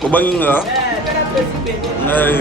Kubangin nga? Ay.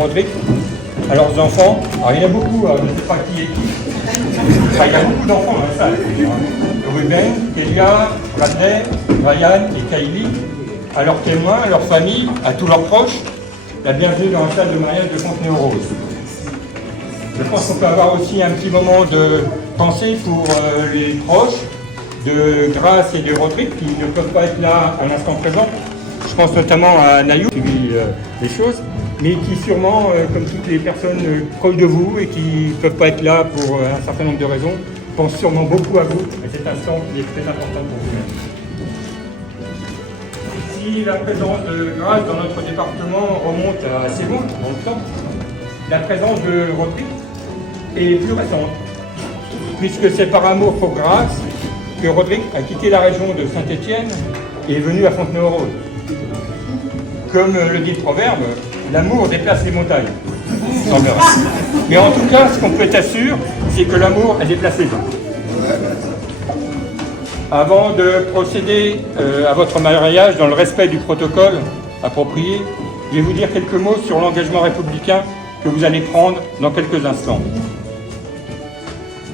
Rodrigue à leurs enfants. Alors il y en a beaucoup, je ne sais pas qui est qui. Enfin, il y a beaucoup d'enfants dans la salle. Ruben, Kélia, Bradley, Ryan et Kylie, à leurs témoins, à leurs familles, à tous leurs proches, la bienvenue dans la salle de mariage de Fontenay-aux-Roses. Je pense qu'on peut avoir aussi un petit moment de pensée pour les proches de Grace et de Rodrigue qui ne peuvent pas être là à l'instant présent. Je pense notamment à Nayou qui vit les choses, mais qui sûrement, comme toutes les personnes proches de vous et qui ne peuvent pas être là pour un certain nombre de raisons, pensent sûrement beaucoup à vous à cet instant qui est très important pour vous-même. Si la présence de Grace dans notre département remonte à assez loin dans le temps, la présence de Rodrigue est plus récente, puisque c'est par amour pour Grace que Rodrigue a quitté la région de Saint-Étienne et est venu à Fontenay-aux-Roses. Comme le dit le proverbe, l'amour déplace les montagnes. Mais en tout cas, ce qu'on peut être sûr, c'est que l'amour a déplacé les gens. Avant de procéder à votre mariage dans le respect du protocole approprié, je vais vous dire quelques mots sur l'engagement républicain que vous allez prendre dans quelques instants.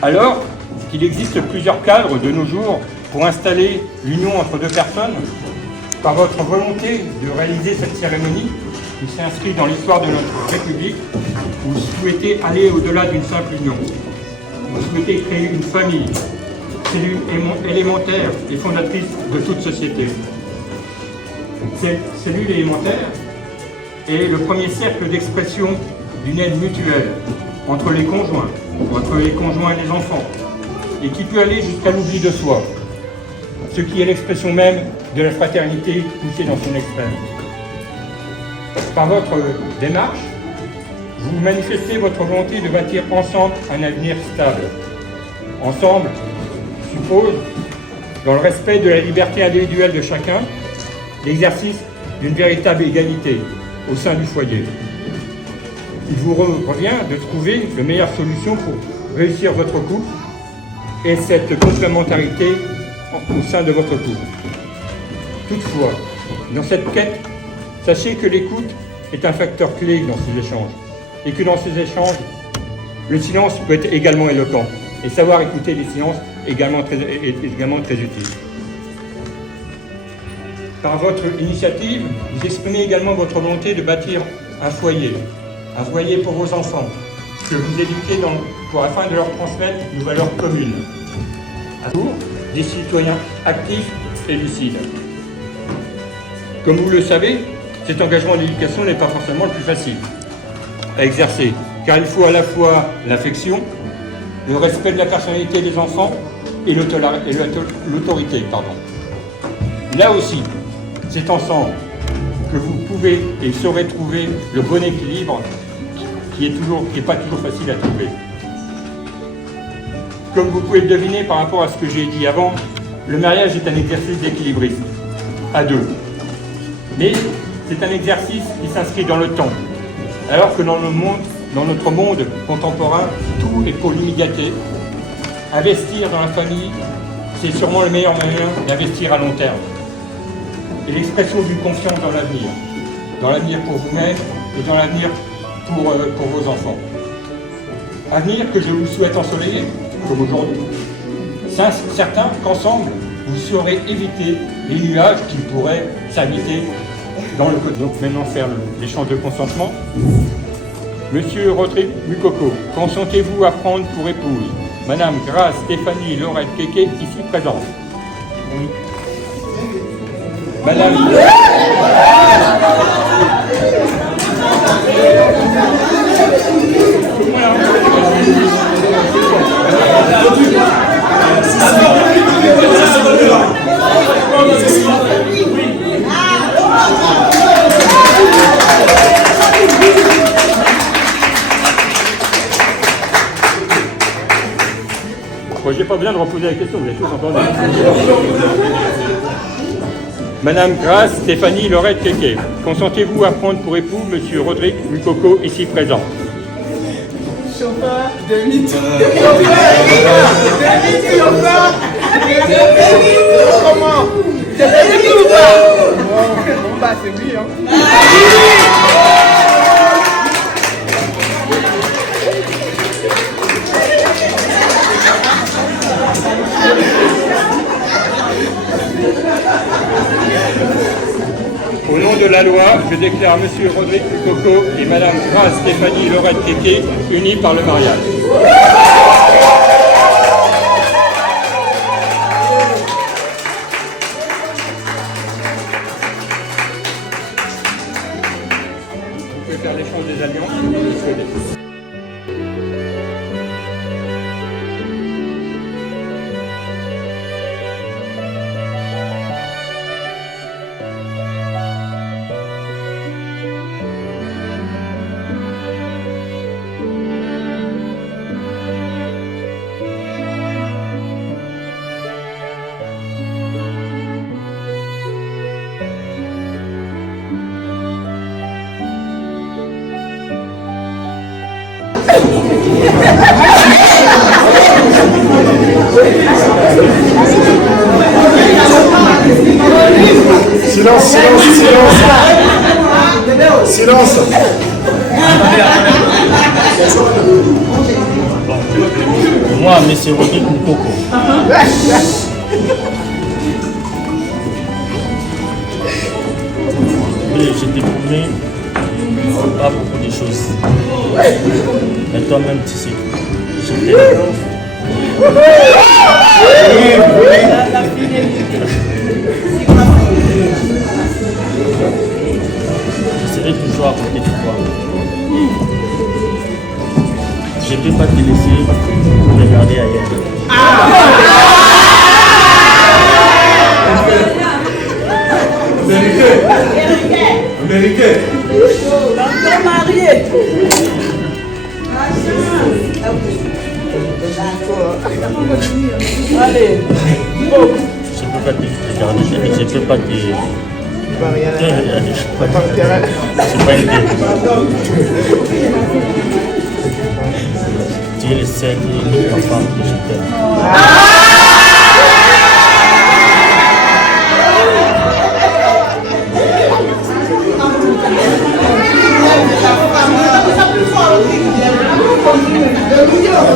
Alors qu'il existe plusieurs cadres de nos jours pour installer l'union entre deux personnes, par votre volonté de réaliser cette cérémonie qui s'inscrit dans l'histoire de notre République, vous souhaitez aller au-delà d'une simple union. Vous souhaitez créer une famille, cellule élémentaire et fondatrice de toute société. Cette cellule élémentaire est le premier cercle d'expression d'une aide mutuelle entre les conjoints et les enfants, et qui peut aller jusqu'à l'oubli de soi, ce qui est l'expression même de la fraternité poussée dans son extrême. Par votre démarche, vous manifestez votre volonté de bâtir ensemble un avenir stable. Ensemble suppose, dans le respect de la liberté individuelle de chacun, l'exercice d'une véritable égalité au sein du foyer. Il vous revient de trouver la meilleure solution pour réussir votre couple et cette complémentarité au sein de votre couple. Toutefois, dans cette quête, sachez que l'écoute est un facteur clé dans ces échanges et que dans ces échanges, le silence peut être également éloquent et savoir écouter les silences est également très utile. Par votre initiative, vous exprimez également votre volonté de bâtir un foyer pour vos enfants, que vous éduquez afin de leur transmettre nos valeurs communes. À tour, des citoyens actifs et lucides. Comme vous le savez, cet engagement d'éducation n'est pas forcément le plus facile à exercer, car il faut à la fois l'affection, le respect de la personnalité des enfants et l'autorité. Là aussi, c'est ensemble que vous pouvez et saurez trouver le bon équilibre qui n'est pas toujours facile à trouver. Comme vous pouvez le deviner par rapport à ce que j'ai dit avant, le mariage est un exercice d'équilibriste, à deux. Mais c'est un exercice qui s'inscrit dans le temps, alors que dans notre monde contemporain, tout est pour l'immédiateté. Investir dans la famille, c'est sûrement le meilleur moyen d'investir à long terme. Et l'expression d'une confiance dans l'avenir pour vous-même et dans l'avenir pour vos enfants. Avenir que je vous souhaite ensoleillé, comme aujourd'hui. Certains qu'ensemble, vous saurez éviter les nuages qui pourraient s'inviter dans le côté. Donc maintenant faire l'échange de consentement. Monsieur Rodrigue Mukoko, consentez-vous à prendre pour épouse Madame Grace Stéphanie Laurette Keke, ici présente? Oui. Madame... J'ai pas besoin de reposer la question, vous avez tous entendu. Madame Grace Stéphanie Laurette Keke, consentez-vous à prendre pour époux Monsieur Rodrigue Mukoko, ici présent? Chauffeur, demi-tour. Comment? C'est demi-tour ou pas? Bon, bah c'est oui, hein. Au nom de la loi, je déclare Monsieur Rodrigue Mukoko et Madame Grace Stéphanie Laurette Keke unis par le mariage. Vous pouvez faire l'échange des alliances si vous le souhaitez. Silence, silence, silence. Silence. Moi, mais c'est Rocky Coco. Oui, je t'ai promis pas beaucoup de choses. Mais toi-même, tu sais. Je t'aime. Je serai toujours à côté de toi. Je ne peux pas te laisser regarder ailleurs. Américain. T'es marié. Allez. Je ne peux pas te regarder, je ne peux pas te... Pas rien. C'est pas intérêt. Tu es le seul et l'unique femme que je t'aime.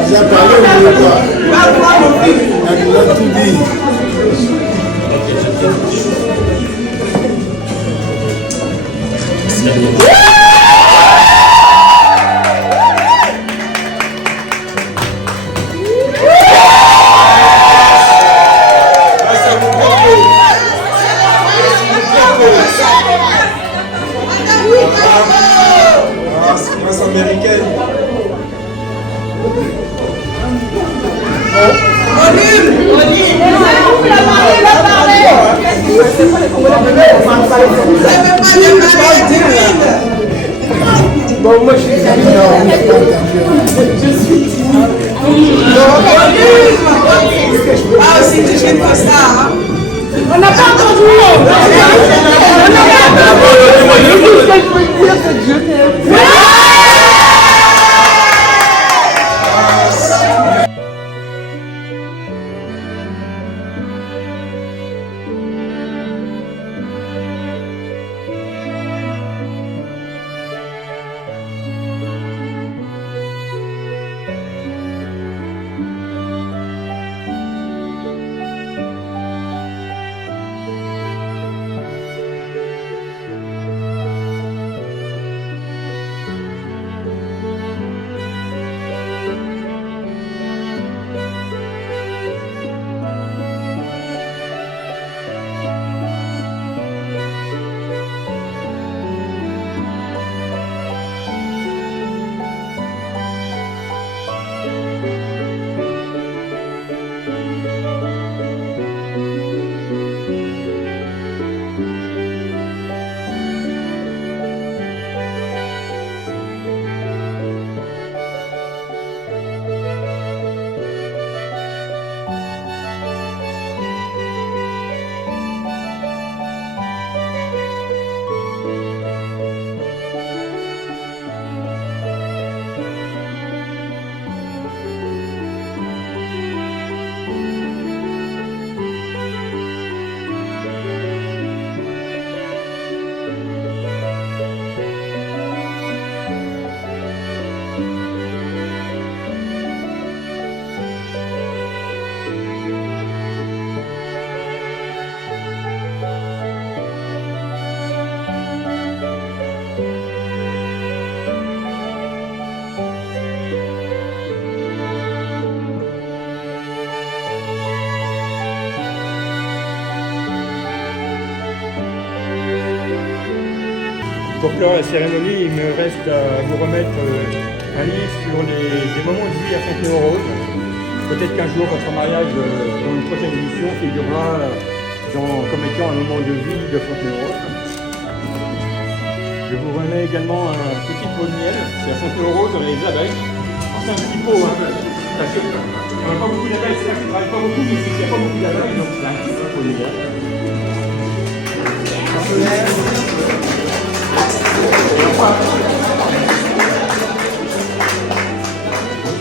Viens parler ou pas? Elle a tout dit. Race américaine. Bon, moi je suis Ah, si tu gênes pas ça, hein. On n'a pas entendu. Pour clore la cérémonie, il me reste à vous remettre un livre sur des moments de vie à Fontenay-aux-Roses. Peut-être qu'un jour, votre mariage, dans une prochaine émission, figurera comme étant un moment de vie de Fontenay-aux-Roses. Je vous remets également un petit pot de miel. C'est à Fontenay-aux-Roses, on a les abeilles. C'est un petit pot, hein, parce qu'il n'y a pas beaucoup d'abeilles, c'est là que je ne travaille pas beaucoup, mais c'est qu'il n'y a pas beaucoup d'abeilles, donc c'est un petit pot de miel.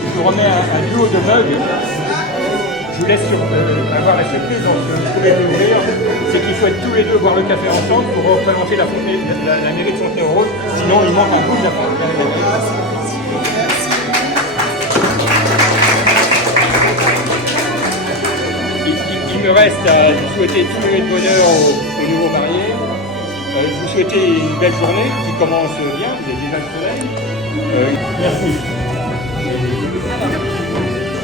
Je vous remets un duo de mugs. vous laisse avoir la surprise dans ce que vous pouvez découvrir, c'est qu'ils souhaitent tous les deux boire le café ensemble pour représenter la mairie de Fontenay-aux-Roses, sinon il manque un bout de la mairie. Il me reste à vous souhaiter tout le bonheur aux nouveaux mariés. Vous souhaitez une belle journée qui commence bien, vous avez déjà le soleil. Merci.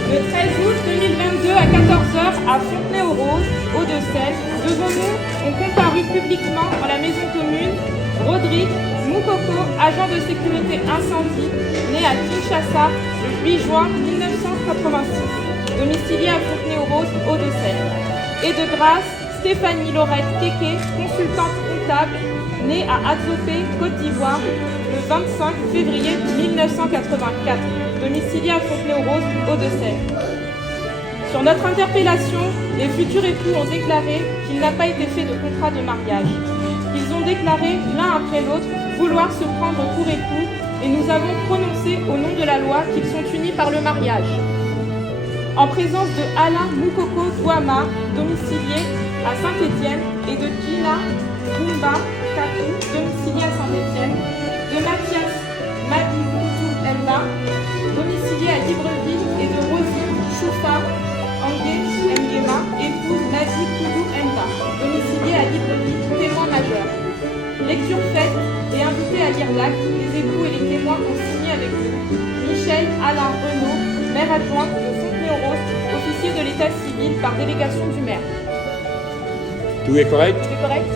Le 13 août 2022 à 14h à Fontenay-aux-Roses, Hauts-de-Seine, devant nous ont comparu publiquement en la maison commune Rodrigue Moukoko, agent de sécurité incendie, né à Kinshasa le 8 juin 1986, domicilié à Fontenay-aux-Roses, Hauts-de-Seine. Et de grâce, Stéphanie Laurette Kéké, consultante comptable, née à Adzopé, Côte d'Ivoire, le 25 février 1984, domicilié à Fontenay-aux-Roses, Hauts-de-Seine. Sur notre interpellation, les futurs époux ont déclaré qu'il n'a pas été fait de contrat de mariage. Ils ont déclaré l'un après l'autre vouloir se prendre pour époux et nous avons prononcé au nom de la loi qu'ils sont unis par le mariage. En présence de Alain Moukoko Douama, domicilié à Saint-Étienne, et de Gina Goumba Katou, domicilié à Saint-Étienne, de Mathias Madiboutou Mba, domicilié à Libreville, et de Rosie Choufa Angé Ngema, épouse Nadi Koudou Mba, domicilié à Libreville, témoin majeur. Lecture faite et invité à lire l'acte, les époux et les témoins ont signé avec vous. Michel Alain Renaud, maire adjoint de Fontenay-aux-Roses, officier de l'état civil par délégation du maire. Tout est correct? C'est correct?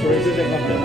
Sur les deux exemplaires.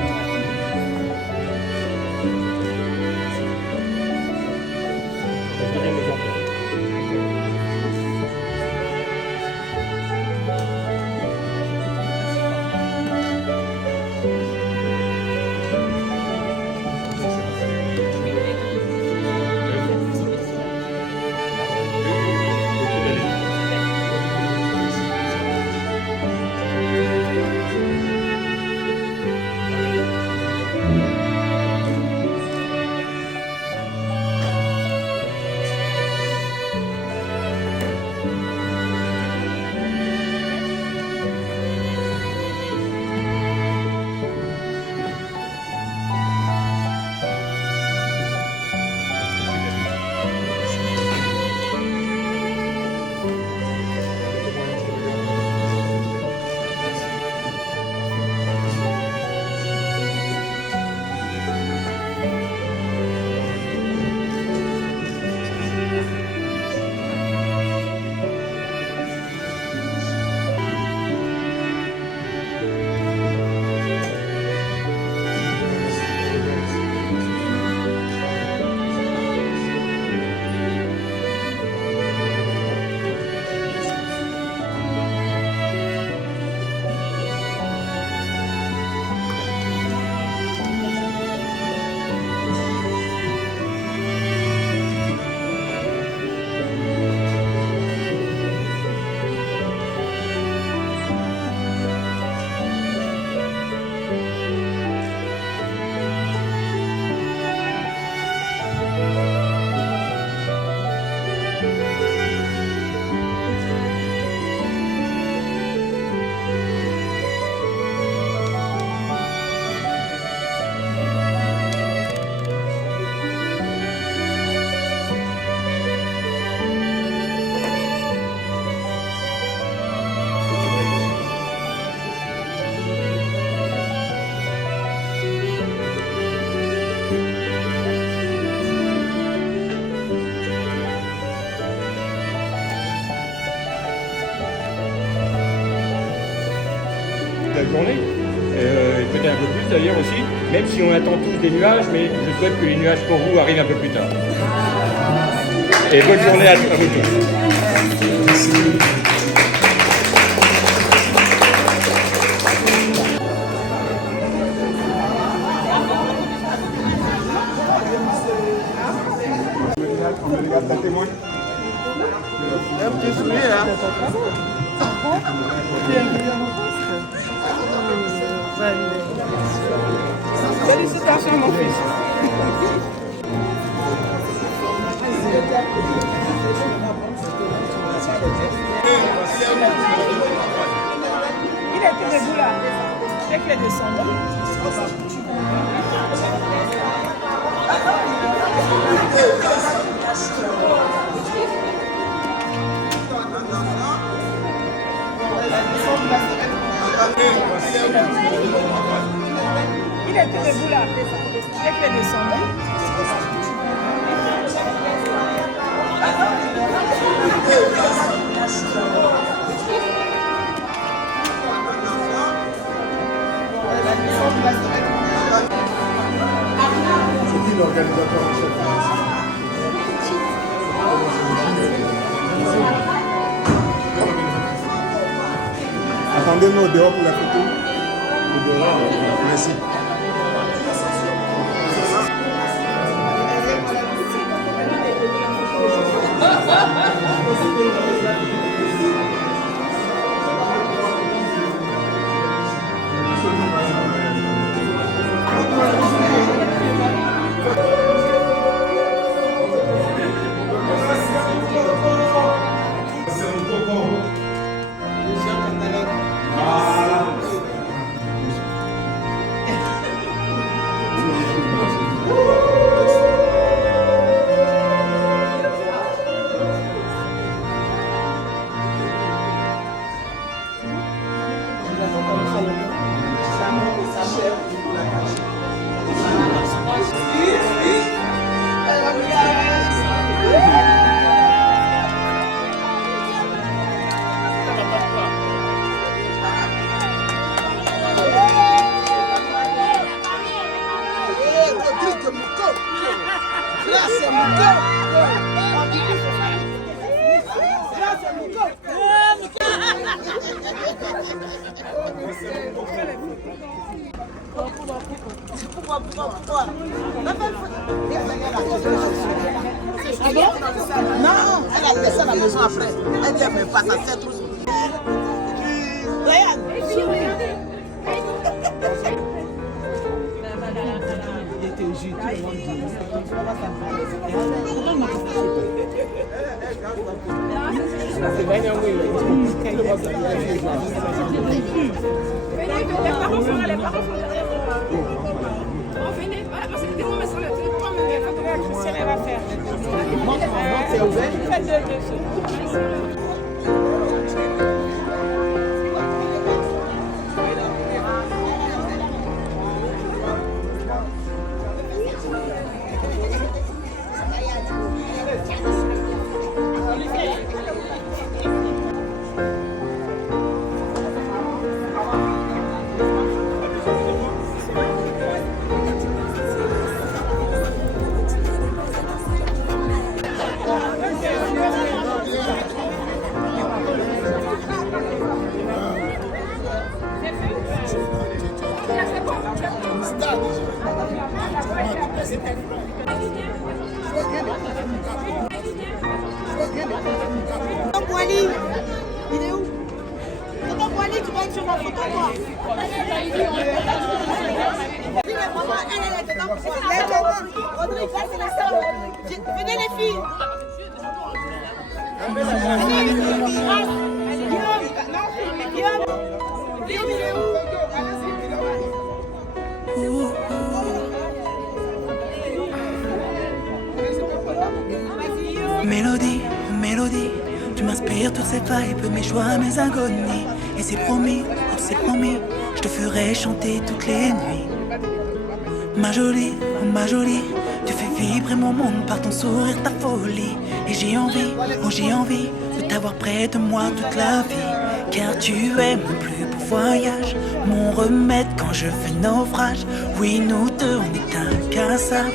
La journée, peut-être un peu plus d'ailleurs aussi, même si on attend tous des nuages, mais je souhaite que les nuages pour vous arrivent un peu plus tard. Et bonne journée à vous tous. regarde ta témoin. Un petit sourire, hein. Félicitations, mon fils. Il était debout là, dès qu'il est descendu. Il était debout là, dès qu'il est descendu. C'est qui l'organisateur en chef? Attendez-nous au dehors pour la photo. Au dehors, merci. Pourquoi? Non, elle a laissé la maison après. Elle dit, mais pas ça, c'est tout. Regarde. Il était au jus, tout le monde dit. C'est vrai, oui. Les parents sont là, les parents sont derrière. Venez, voilà, parce que des fois, sur le téléphone, Christiane, elle va faire. C'est ouvert. Faites deux. Il est où? Tonton Boili, tu vas être sur ma photo, toi. Maman, elle est dedans. Rodrigue, ça c'est la salle. Venez les filles. Venez les filles. Guillaume, il est où? Mélodie, mélodie, tu m'inspires toutes ces vibes, mes joies, mes agonies. Et c'est promis, oh c'est promis, je te ferai chanter toutes les nuits. Ma jolie, oh ma jolie, tu fais vibrer mon monde par ton sourire, ta folie. Et j'ai envie, oh j'ai envie de t'avoir près de moi toute la vie. Car tu es mon plus beau voyage, mon remède quand je fais naufrage. Oui, nous deux, on est incassables.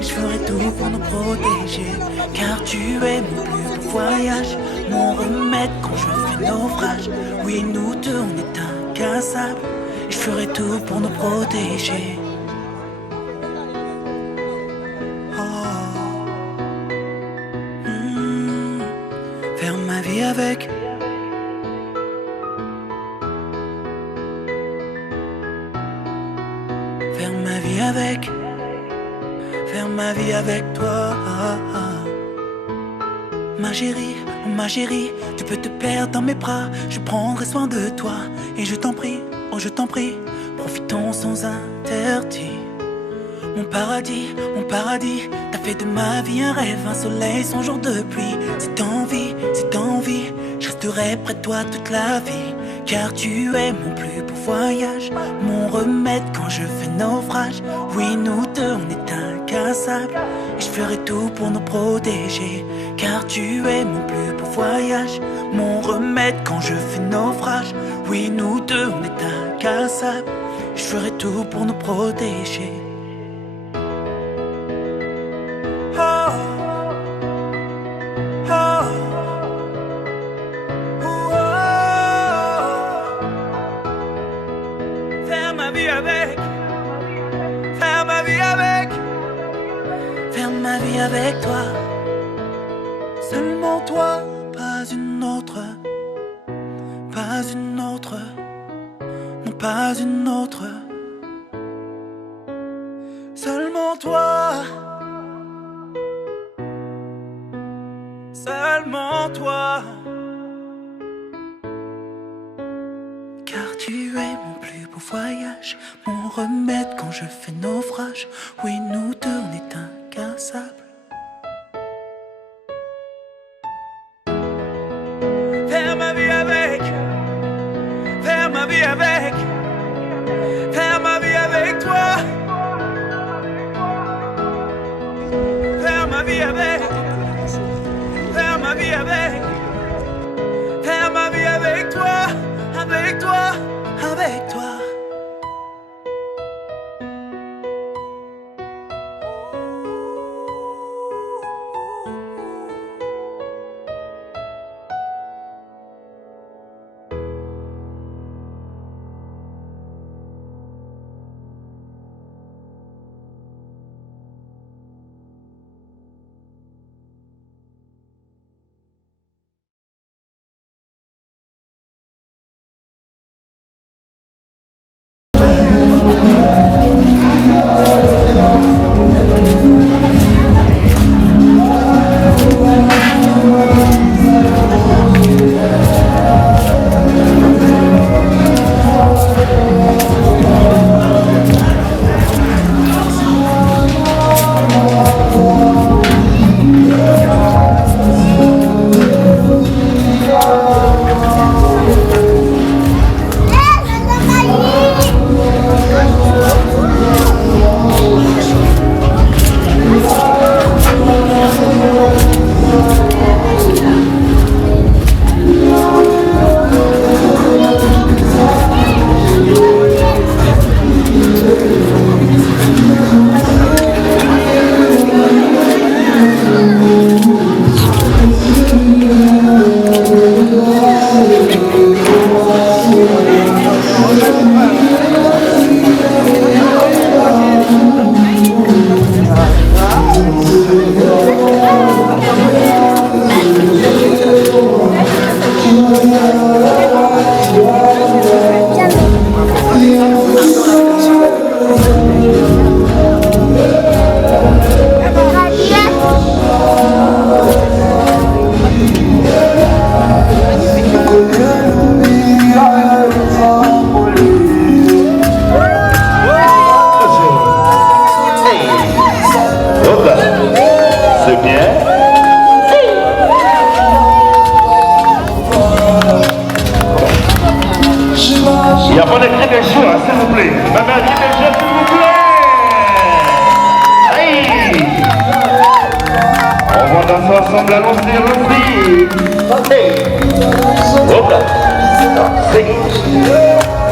Je ferai tout pour nous protéger. Car tu es mon plus beau voyage, mon remède quand je fais naufrage. Oui, nous deux, on est incassables. Je ferai tout pour nous protéger. vie avec. Faire ma vie avec. Faire ma vie avec toi. Ma chérie, tu peux te perdre dans mes bras. Je prendrai soin de toi. Et je t'en prie, oh je t'en prie, profitons sans interdit. Mon paradis, t'as fait de ma vie un rêve, un soleil sans jour de pluie. Si t'as envie, je resterai près de toi toute la vie. Car tu es mon plus beau voyage, mon remède quand je fais naufrage. Oui, nous deux, on est incassables. Et je ferai tout pour nous protéger. Car tu es mon plus beau voyage, mon remède quand je fais naufrage. Oui, nous deux, on est incassables. Je ferai tout pour nous protéger. Faire ma vie avec. Faire ma vie avec. Faire ma vie avec toi. Seulement toi, pas une autre. Pas une autre. Non, pas une autre. Seulement toi. Seulement toi. Car tu es mon plus beau voyage, mon remède quand je fais naufrage. Oui, nous deux, on est incassables. Faire ma vie avec. Faire ma vie avec. Faire ma vie avec toi. Faire ma vie avec. Faire ma vie avec. Faire ma vie avec toi. Avec toi. Avec toi. Il n'y a pas de cri de joie, s'il vous plaît. Même un cri de joie, s'il vous plaît. Hey. On va danser ensemble, allons-y, allons-y. Hey. Hop là. C'est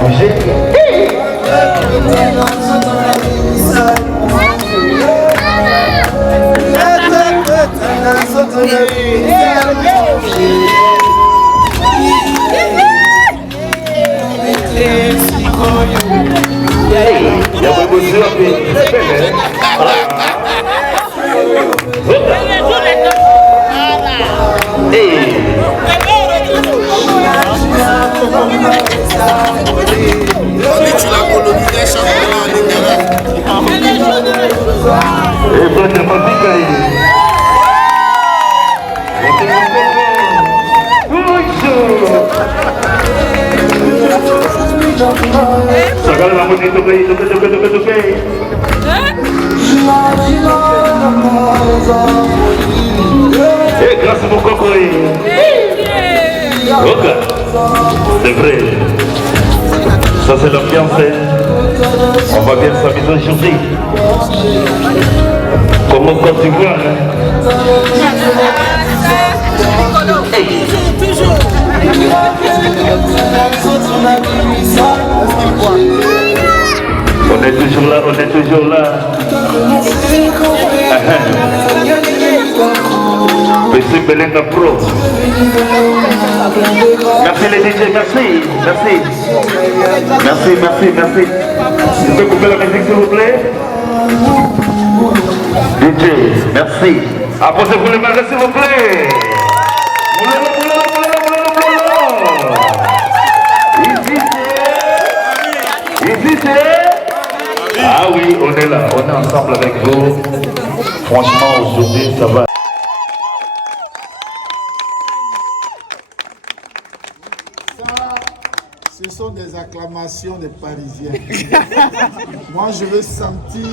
bougez. Hey. Il y a beaucoup de choses. Voilà. de Mafikaï. Sagala la moitié de pays, Et grâce à mon cocoï. Ok, c'est vrai. Ça c'est l'ambiance. On va bien s'amuser aujourd'hui. Comme au Côte d'Ivoire. On est toujours là, on est toujours là. Merci Belenga Pro. Merci les DJ, merci. Merci. Tu peux couper la musique s'il vous plaît? DJ, merci. Apposez-vous les mains s'il vous plaît. Ah oui, on est là, on est ensemble avec vous. Franchement, aujourd'hui, ça va. Ce sont des acclamations des Parisiens. Moi, je veux sentir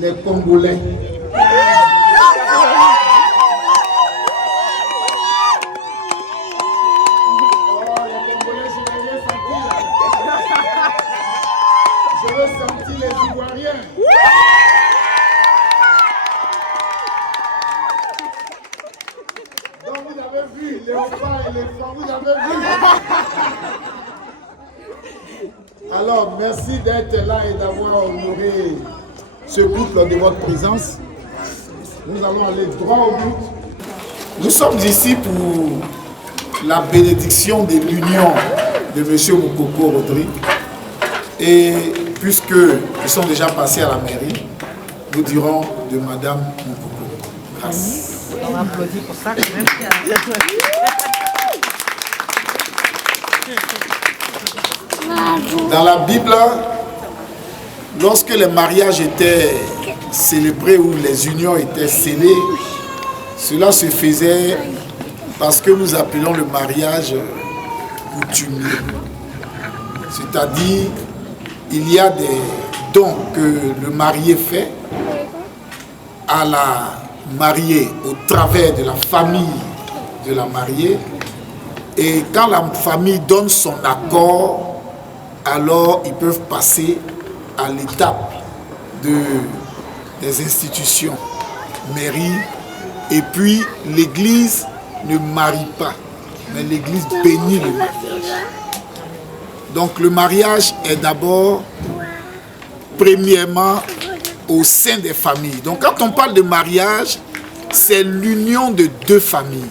les Congolais. Je veux sentir les Ivoiriens. Donc vous avez vu, Léopard et les femmes, vous avez vu. Alors, merci d'être là et d'avoir honoré ce couple de votre présence. Nous allons aller droit au but. Nous sommes ici pour la bénédiction de l'union de M. Moukoko Rodrigue. Et puisque ils sont déjà passés à la mairie, nous dirons de Madame Moukoko. Grâce. On applaudit pour ça quand même. Dans la Bible, lorsque les mariages étaient célébrés ou les unions étaient scellées, cela se faisait parce que nous appelons le mariage coutumier. C'est-à-dire, il y a des dons que le marié fait à la mariée au travers de la famille de la mariée. Et quand la famille donne son accord, alors ils peuvent passer à l'étape des institutions, mairie, et puis l'église ne marie pas, mais l'église bénit le mariage. Donc le mariage est d'abord, premièrement, au sein des familles. Donc quand on parle de mariage, c'est l'union de deux familles.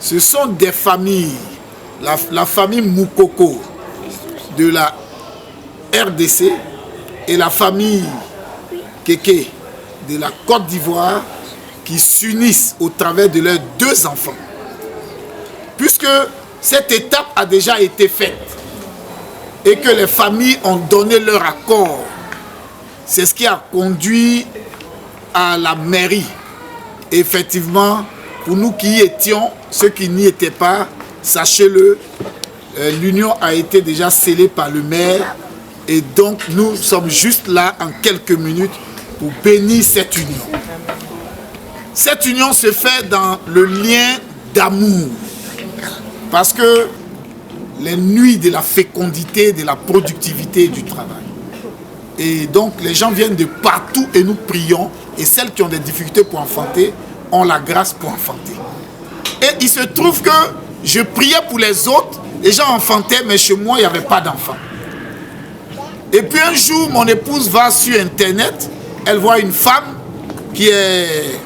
Ce sont des familles, la famille Moukoko de la RDC et la famille Kéké de la Côte d'Ivoire qui s'unissent au travers de leurs deux enfants. Puisque cette étape a déjà été faite et que les familles ont donné leur accord, c'est ce qui a conduit à la mairie. Et effectivement, pour nous qui y étions, ceux qui n'y étaient pas, sachez-le, l'union a été déjà scellée par le maire et donc nous sommes juste là en quelques minutes pour bénir cette union. Cette union se fait dans le lien d'amour parce que les nuits de la fécondité, de la productivité et du travail. Et donc les gens viennent de partout et nous prions et celles qui ont des difficultés pour enfanter ont la grâce pour enfanter. Et il se trouve que je priais pour les autres, les gens enfantaient, mais chez moi, il n'y avait pas d'enfants. Et puis un jour, mon épouse va sur Internet, elle voit une femme qui est...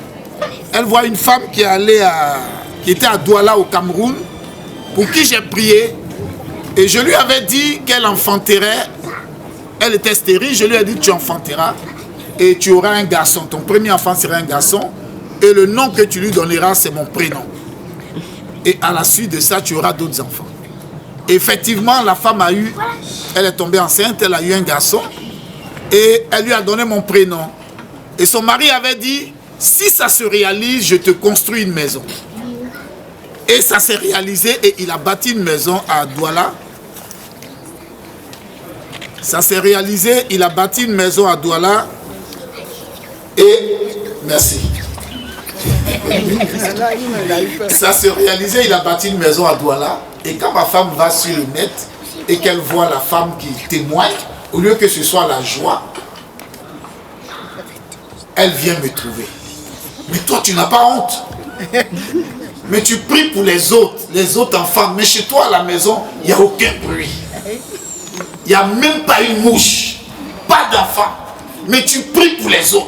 Elle voit une femme qui était à Douala au Cameroun, pour qui j'ai prié. Et je lui avais dit qu'elle enfanterait. Elle était stérile, je lui ai dit tu enfanteras et tu auras un garçon. Ton premier enfant sera un garçon et le nom que tu lui donneras, c'est mon prénom. Et à la suite de ça, tu auras d'autres enfants. Et effectivement, la femme elle est tombée enceinte, elle a eu un garçon et elle lui a donné mon prénom. Et son mari avait dit, si ça se réalise, je te construis une maison. Et ça s'est réalisé et il a bâti une maison à Douala. Ça s'est réalisé, il a bâti une maison à Douala. Et, merci. Ça s'est réalisé, il a bâti une maison à Douala. Et quand ma femme va sur le net et qu'elle voit la femme qui témoigne, au lieu que ce soit la joie, elle vient me trouver. Mais toi, tu n'as pas honte. Mais tu pries pour les autres enfants. Mais chez toi, à la maison, il n'y a aucun bruit. Il n'y a même pas une mouche. Pas d'enfant. Mais tu pries pour les autres.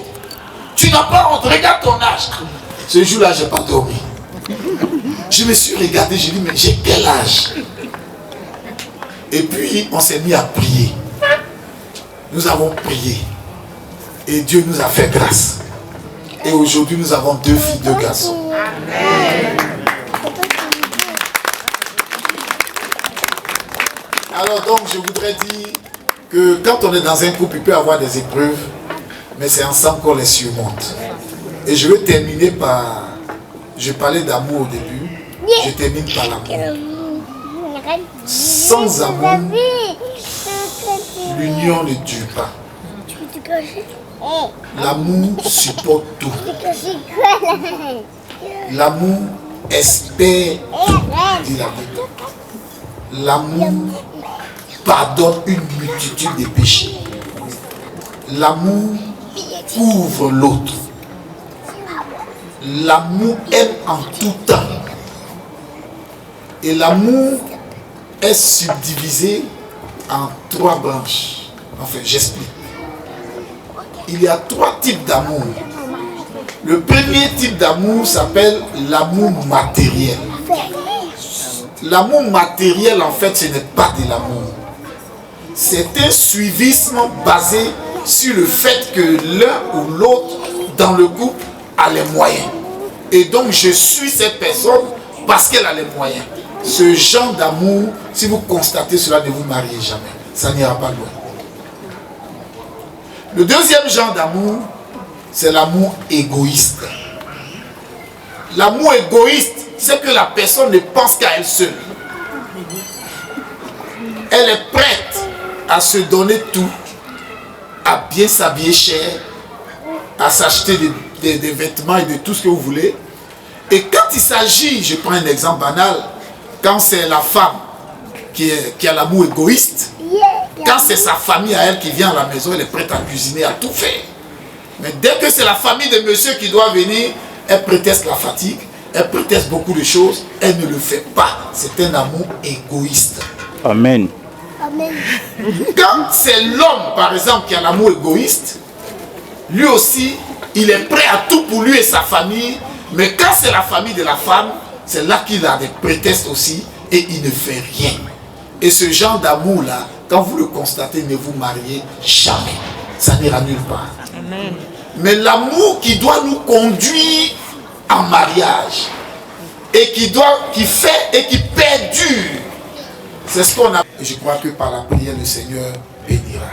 Tu n'as pas honte. Regarde ton âge. Ce jour-là, je n'ai pas dormi. Je me suis regardé, j'ai dit, mais j'ai quel âge? Et puis, on s'est mis à prier. Nous avons prié. Et Dieu nous a fait grâce. Et aujourd'hui, nous avons 2 filles, 2 garçons. Alors donc, je voudrais dire que quand on est dans un couple, il peut y avoir des épreuves, mais c'est ensemble qu'on les surmonte. Et je vais terminer par... Je parlais d'amour au début, je termine par l'amour. Sans amour, l'union ne dure pas. L'amour supporte tout. L'amour espère dit l'amour. L'amour pardonne une multitude de péchés. L'amour couvre l'autre. L'amour aime en tout temps. Et l'amour est subdivisé en 3 branches. Enfin, j'explique. Il y a 3 types d'amour. Le premier type d'amour s'appelle l'amour matériel. L'amour matériel, en fait, ce n'est pas de l'amour. C'est un suivisme basé sur le fait que l'un ou l'autre dans le couple a les moyens. Et donc, je suis cette personne parce qu'elle a les moyens. Ce genre d'amour, si vous constatez cela, ne vous mariez jamais. Ça n'ira pas loin. Le deuxième genre d'amour, c'est l'amour égoïste. L'amour égoïste, c'est que la personne ne pense qu'à elle seule. Elle est prête à se donner tout, à bien s'habiller cher, à s'acheter des vêtements et de tout ce que vous voulez. Et quand il s'agit, je prends un exemple banal, quand c'est la femme qui a l'amour égoïste, quand c'est sa famille à elle qui vient à la maison, elle est prête à cuisiner, à tout faire. Mais dès que c'est la famille de monsieur qui doit venir, elle prétexte la fatigue, elle prétexte beaucoup de choses, elle ne le fait pas. C'est un amour égoïste. Amen. Quand c'est l'homme, par exemple, qui a l'amour égoïste, lui aussi, il est prêt à tout pour lui et sa famille. Mais quand c'est la famille de la femme, c'est là qu'il a des prétextes aussi et il ne fait rien. Et ce genre d'amour-là, quand vous le constatez, ne vous mariez jamais. Ça n'ira nulle part. Amen. Mais l'amour qui doit nous conduire en mariage et qui fait et qui perdure, c'est ce qu'on a. Et je crois que par la prière, le Seigneur bénira.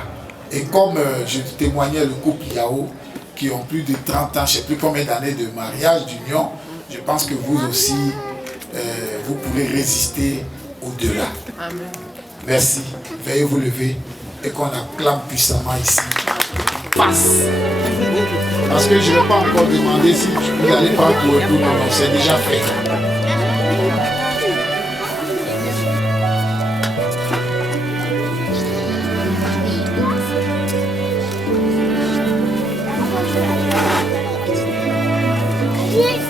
Et comme je témoignais le couple Yao, qui ont plus de 30 ans, je ne sais plus combien d'années de mariage, d'union, je pense que vous aussi, vous pourrez résister au-delà. Merci. Veuillez vous lever et qu'on acclame puissamment ici. Passe. Parce que je ne vais pas encore demander si vous n'allez pas pour le coup. Non, c'est déjà fait.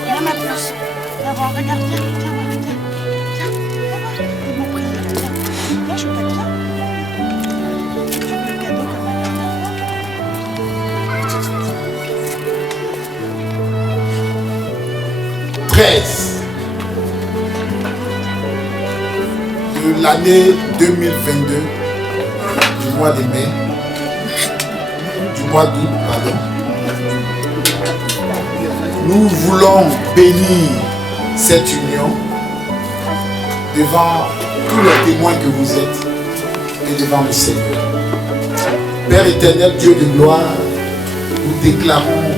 Viens ma place. Viens voir, regarde, viens, viens voir, viens. Viens, mon prénom, viens. Viens, je t'aime bien. Tu veux le cadeau comme la dernière fois. 13 de l'année 2022, du mois de mai, du mois d'août, pardon. Nous voulons bénir cette union devant tous les témoins que vous êtes et devant le Seigneur. Père éternel, Dieu de gloire, nous déclarons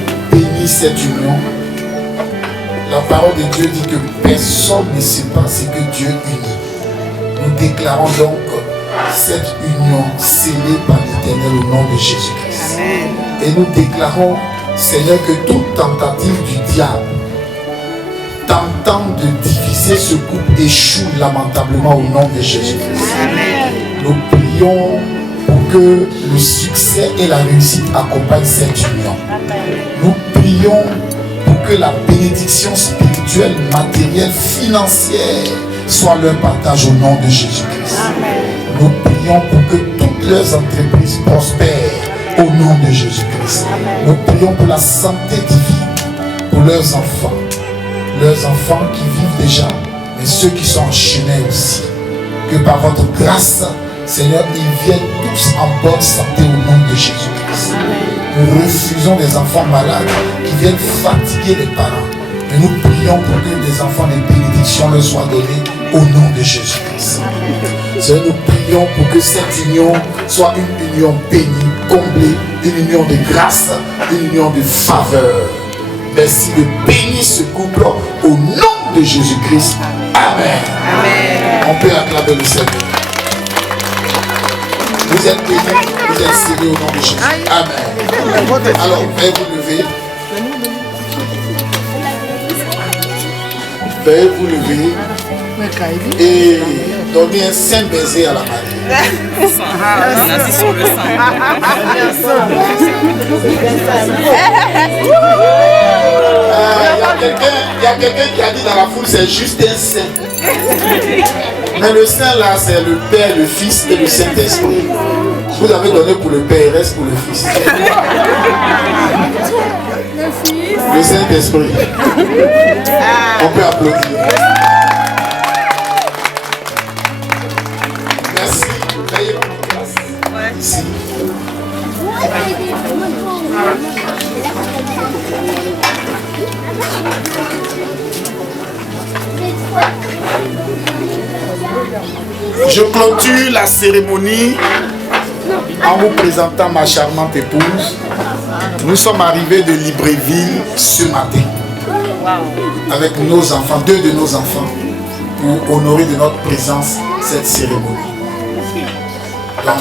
bénit cette union. La parole de Dieu dit que personne ne sait pas ce que Dieu unit. Nous déclarons donc cette union scellée par l'Éternel au nom de Jésus-Christ. Et nous déclarons, Seigneur, que toute tentative du diable tentant de diviser ce couple échoue lamentablement au nom de Jésus-Christ. Nous prions pour que le succès et la réussite accompagnent cette union. Nous prions pour que la bénédiction spirituelle, matérielle, financière soit leur partage au nom de Jésus-Christ. Nous prions pour que toutes leurs entreprises prospèrent au nom de Jésus-Christ. Nous prions pour la santé divine, pour leurs enfants qui vivent déjà, mais ceux qui sont en chemin aussi. Que par votre grâce, Seigneur, ils viennent tous en bonne santé au nom de Jésus-Christ. Nous refusons des enfants malades qui viennent fatiguer les parents. Mais nous prions pour que des enfants de bénédiction leur soient donnés au nom de Jésus-Christ. Seigneur, nous prions pour que cette union soit une union bénie, comblée, une union de grâce, une union de faveur. Merci de bénir ce couple au nom de Jésus-Christ. Amen. Amen. On peut acclamer le Seigneur. Vous êtes bénis, vous êtes scellés au nom de Jésus. Amen. Alors, veuillez vous lever. Veuillez vous lever et donner un saint baiser à la mariée. On a dit sur le sang. Il y a quelqu'un qui a dit dans la foule, c'est juste un saint. Mais le saint là, c'est le Père, le Fils et le Saint-Esprit. Vous avez donné pour le Père, il reste pour le Fils. Le Saint-Esprit. On peut applaudir. Merci. Veuillez prendre place. Ici. Je clôture la cérémonie en vous présentant ma charmante épouse. Nous sommes arrivés de Libreville ce matin avec nos enfants, 2 de nos enfants, pour honorer de notre présence cette cérémonie. Donc,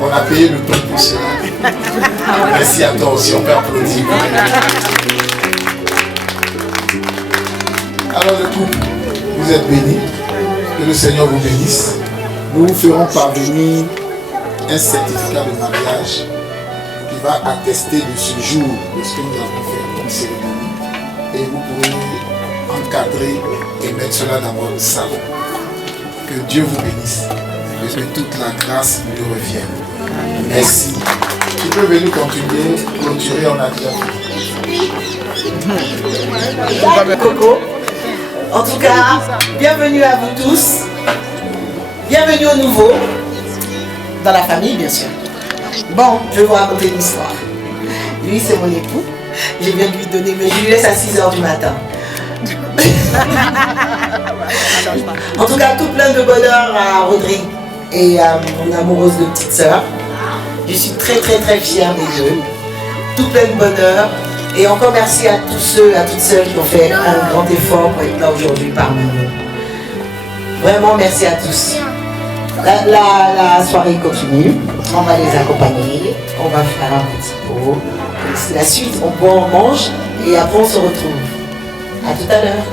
on a payé le prix pour cela. Merci à toi aussi, on peut applaudir. Alors le couple, vous êtes bénis, que le Seigneur vous bénisse. Nous vous ferons parvenir un certificat de mariage qui va attester de ce jour de ce que nous avons fait comme cérémonie. Et vous pourrez encadrer et mettre cela dans votre salon. Que Dieu vous bénisse et que toute la grâce lui revienne. Merci. Tu peux venir continuer, clôturer en accueil. Coco. En tout cas, bienvenue à vous tous. Bienvenue aux nouveaux. Dans la famille, bien sûr. Bon, je vais vous raconter une histoire. Lui, c'est mon époux. Je viens de lui donner, mais je lui laisse à 6 h du matin. En tout cas, tout plein de bonheur à Rodrigue et à mon amoureuse de petite sœur. Je suis très fière des deux. Tout plein de bonheur. Et encore merci à tous ceux, à toutes celles qui ont fait un grand effort pour être là aujourd'hui parmi nous. Vraiment, merci à tous. La soirée continue. On va les accompagner. On va faire un petit pot. La suite, on boit, on mange. Et après, on se retrouve. À tout à l'heure.